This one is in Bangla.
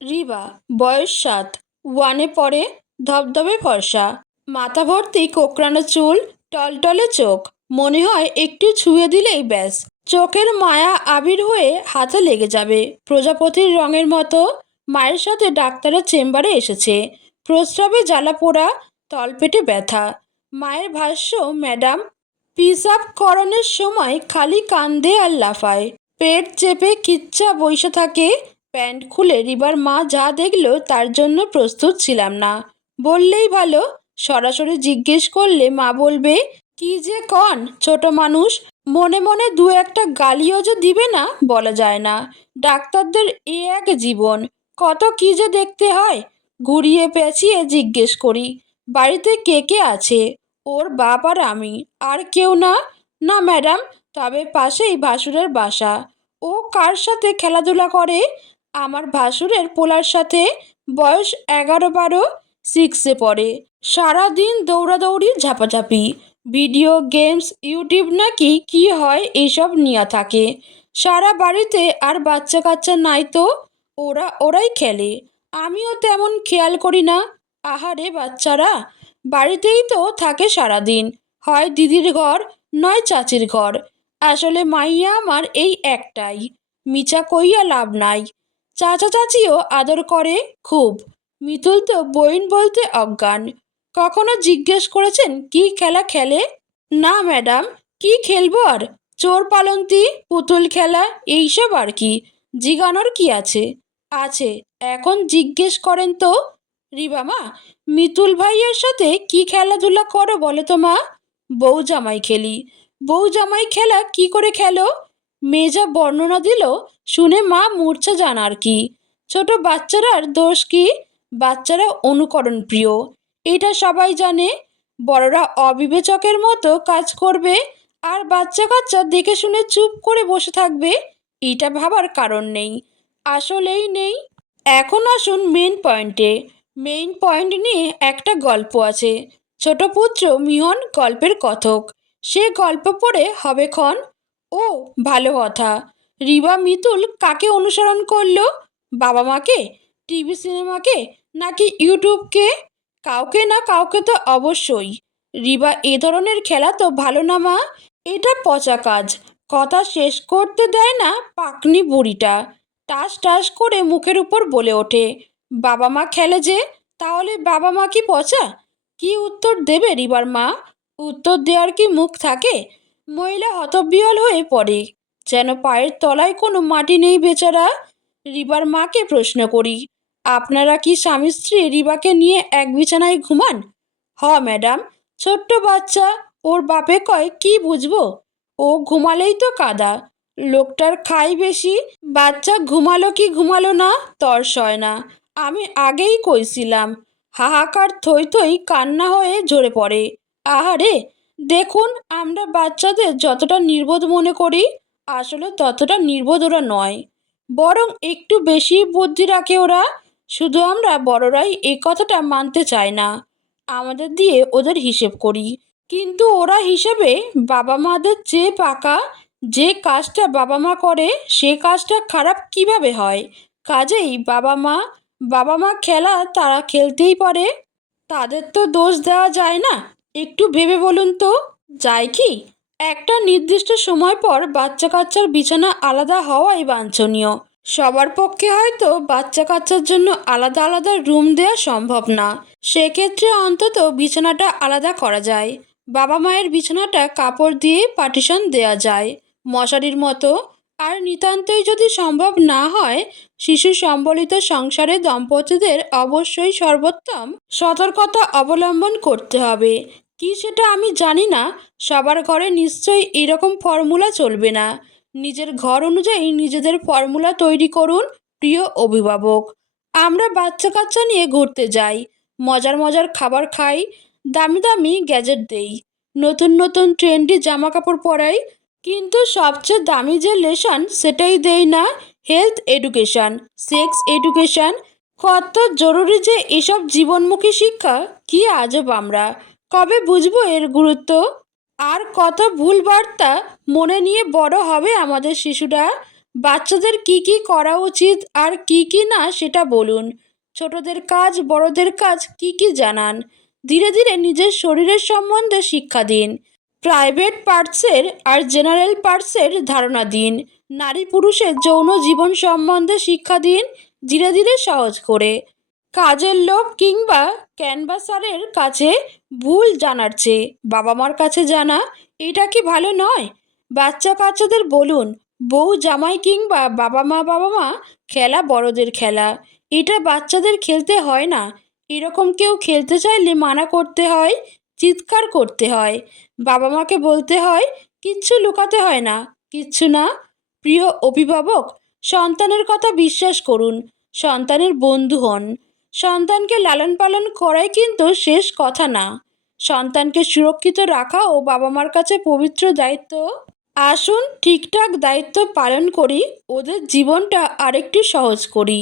রিবা, বয়স সাত। ওয়ানে পড়ে ধবধবে ফর্সা। মাথা ভর্তি কোকড়ানো চুল, টলটলে চোখ। মনে হয় একটু ছুঁয়ে দিলেই ব্যাস। চোখের মায়া আবির হয়ে হাতে লেগে যাবে। প্রজাপতির রঙের মতো মায়ের সাথে ডাক্তারের চেম্বারে এসেছে। প্রস্রাবে জ্বালা পোড়া, তলপেটে ব্যথা। মায়ের ভাষ্য, ম্যাডাম, পিসাব করণের সময় খালি কান্দে আর লাফায়। পেট চেপে কিচ্ছা বইসে থাকে প্যান্ট খুলে রিবার মা যা দেখল তার জন্য প্রস্তুত ছিলাম না। বললেই ভালো, সরাসরি জিজ্ঞেস করলে মা বলবে, কি যে কন, ছোট মানুষ, মনে মনে দু একটা গালিও যে দিবে না, বলা যায় না। ডাক্তারদের এ এক জীবন, কত কি যে দেখতে হয়, ঘুরিয়ে পেঁচিয়ে জিজ্ঞেস করি, বাড়িতে কে কে আছে? ওর বাপ আর আমি, আর কেউ না? না ম্যাডাম, তবে পাশেই ভাসুরের বাসা। ও কার সাথে খেলাধুলা করে? আমার ভাসুরের পোলার সাথে বয়স এগারো বারো সিক্সে পড়ে। সারাদিন দৌড়াদৌড়ি ঝাপাঝাপি। ভিডিও গেমস, ইউটিউব নাকি কি হয় এইসব নিয়ে থাকে। সারা বাড়িতে আর বাচ্চা কাচ্চা নাই তো, ওরা ওরাই খেলে। আমিও তেমন খেয়াল করি না। আহারে বাচ্চারা, বাড়িতেই তো থাকে সারাদিন। হয় দিদির ঘর, নয় চাচির ঘর। আসলে মাইয়া আমার এই একটাই। মিচা কইয়া লাভ নাই। চাচা চাচিও আদর করে খুব। মিতুল তো বইন বলতে অজ্ঞান। কখনো জিজ্ঞেস করেছেন, কি খেলা খেলে? না, ম্যাডাম। কি খেলব আর? চোর পালন্তি, পুতুল খেলা, এইসব আর কি? জিগানোর কি আছে? আছে। এখন জিজ্ঞেস করেন তো? রিবা মা মিতুল ভাইয়ের সাথে কি খেলাধুলা করো বলো তো মা? বউ জামাই খেলি। বউ জামাই খেলা কি করে খেলো? যা বর্ণনা দিল, শুনে মা মূর্ছা যান আর কি। ছোট বাচ্চারার দোষ কি? বাচ্চারা অনুকরণ প্রিয় এটা সবাই জানে। বড়রা অবিবেচকের মতো কাজ করবে আর বাচ্চা কাচ্চা দেখে শুনে চুপ করে বসে থাকবে, এটা ভাবার কারণ নেই। আসলেই নেই। এখন আসুন মেন পয়েন্টে মেইন পয়েন্ট নিয়ে একটা গল্প আছে। ছোট পুত্র মিহন গল্পের কথক। সে গল্প পড়ে হবে ক্ষণ ও, ভালো কথা। রিবা মিতুল কাকে অনুসরণ করল? বাবা মাকে? টিভি সিনেমাকে? নাকি ইউটিউবকে? কাউকে না কাউকে তো অবশ্যই। রিবা, এ ধরনের খেলা তো ভালো না মা। এটা পচা কাজ। কথা শেষ করতে দেয় না পাকনি বুড়িটা। টাস টাস করে মুখের উপর বলে ওঠে। বাবা মা খেলে যে, তাহলে বাবা মা কি পচা? কি উত্তর দেবে রিবার মা? উত্তর দেওয়ার কি মুখ থাকে? মহিলা হতবিহল হয়ে পড়ে। যেন পায়ের তলায় কোনো মাটি নেই, বেচারা। রিবার মাকে প্রশ্ন করি, আপনারা কি স্বামী স্ত্রী রিবাকে নিয়ে এক বিছানায় ঘুমান? হ, ম্যাডাম। ছোট্ট বাচ্চা, ওর বাপে কয়, কি বুঝব? ও ঘুমালেই তো কাদা। লোকটার খাই বেশি, বাচ্চা ঘুমালো কি ঘুমালো না তর হয় না। আমি আগেই কইছিলাম, হাহাকার থই থই কান্না হয়ে ঝরে পড়ে। আহারে দেখুন, আমরা বাচ্চাদের যতটা নির্বোধ মনে করি, আসলে ততটা নির্বোধ ওরা নয়। বরং একটু বেশি বুদ্ধি রাখে ওরা, শুধু আমরা বড়রাই এই কথাটা মানতে চায় না। আমাদের দিয়ে ওদের হিসেব করি। কিন্তু ওরা হিসেবে বাবা মাদের চেয়ে পাকা, যে কাজটা বাবা মা করে, সে কাজটা খারাপ কীভাবে হয়? কাজেই বাবা মা বাবা মা খেলা তারা খেলতেই পারে। তাদের তো দোষ দেওয়া যায় না। একটু ভেবে বলুন তো, যায় কি? একটা নির্দিষ্ট সময় পর বাচ্চা কাচ্চার বিছানা আলাদা হওয়াই বাঞ্ছনীয়। সবার পক্ষে হয়তো বাচ্চা কাচ্চার জন্য আলাদা আলাদা রুম দেওয়া সম্ভব না। সেক্ষেত্রে অন্তত বিছানাটা আলাদা করা যায়। বাবা মায়ের বিছানাটা কাপড় দিয়ে পার্টিশন দেওয়া যায়। মশারির মতো আর নিতান্তই যদি সম্ভব না হয়, শিশু সম্বলিত সংসারে দম্পতিদের অবশ্যই সর্বোত্তম সতর্কতা অবলম্বন করতে হবে। কি সেটা আমি জানি না, সবার ঘরে নিশ্চয়ই এরকম ফর্মুলা চলবে না। নিজের ঘর অনুযায়ী নিজেদের ফর্মুলা তৈরি করুন, প্রিয় অভিভাবক। আমরা বাচ্চা কাচ্চা নিয়ে ঘুরতে যাই, মজার মজার খাবার খাই, দামি দামি গ্যাজেট দেই, নতুন নতুন ট্রেন্ডি জামা কাপড় পরাই কিন্তু সবচেয়ে দামি যে লেশন সেটাই দেই না হেলথ এডুকেশন সেক্স এডুকেশন কত জরুরি যে এসব জীবনমুখী শিক্ষা, কি আজব আমরা। কবে বুঝব এর গুরুত্ব? আর কত ভুল বার্তা মনে নিয়ে বড় হবে আমাদের শিশুরা? বাচ্চাদের কি কি করা উচিত আর কি কি না সেটা বলুন। ছোটদের কাজ, বড়দের কাজ কি কি জানান? ধীরে ধীরে নিজের শরীরের সম্বন্ধে শিক্ষা দিন। প্রাইভেট পার্টসের আর জেনারেল পার্টসের ধারণা দিন। নারী পুরুষের যৌন জীবন সম্বন্ধে শিক্ষা দিন, ধীরে ধীরে সহজ করে। কাজের লোক কিংবা ক্যানভাসারের কাছে ভুল জানার চেয়ে বাবা মার কাছে জানা, এটা কি ভালো নয়? বাচ্চা কাচ্চাদের বলুন, বউ জামাই কিংবা বাবা মা বাবা মা খেলা বড়দের খেলা। এটা বাচ্চাদের খেলতে হয় না। এরকম কেউ খেলতে চাইলে মানা করতে হয় চিৎকার করতে হয়। বাবা মাকে বলতে হয়, কিচ্ছু লুকাতে হয় না, কিচ্ছু না। প্রিয় অভিভাবক, সন্তানের কথা বিশ্বাস করুন, সন্তানের বন্ধু হন। সন্তানকে লালন পালন করাই কিন্তু শেষ কথা না। সন্তানকে সুরক্ষিত রাখা ও বাবা মার কাছে পবিত্র দায়িত্ব। আসুন, ঠিকঠাক দায়িত্ব পালন করি, ওদের জীবনটা আরেকটু সহজ করি।